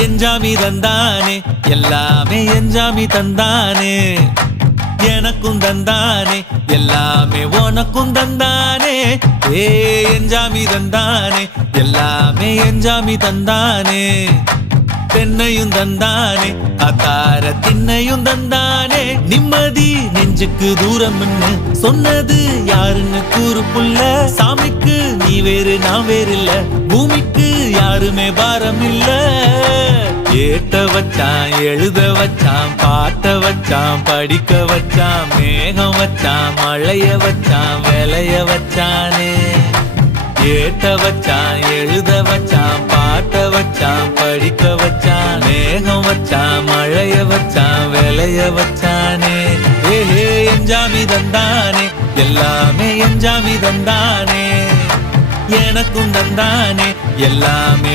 எஞ்சாமி தந்தானே எல்லாமே எஞ்சாமி தந்தானே எனக்கும் தந்தானே எல்லாமே உனக்கும் தந்தானே ஏ எஞ்சாமி தந்தானே எல்லாமே எஞ்சாமி தந்தானே தென்னையும் தந்தானே அத்தார திண்ணையும் தந்தானே நிம்மதி நெஞ்சுக்கு தூரம்னு சொன்னது யாருன்னு கூறு புள்ள சாமிக்கு நீ வேறு நான் வேறு இல்ல பூமிக்கு யாருமே பாரம் இல்ல ஏட்ட வச்சான் எழுத வச்சான் பாட்ட வச்சான் படிக்க வச்சான் மேகம் வச்சான் மழைய வச்சான் விளைய வச்சானே ஏட்ட வச்சான் எழுத வச்சான் பாட்ட வச்சான் படிக்க வச்சான் மேகம் வச்சான் மழைய வச்சான் விளைய வச்சானே ஏஹே எஞ்சாமி தந்தானே எல்லாமே எஞ்சாமி தந்தானே எனக்கும் தந்தானே எல்லாமே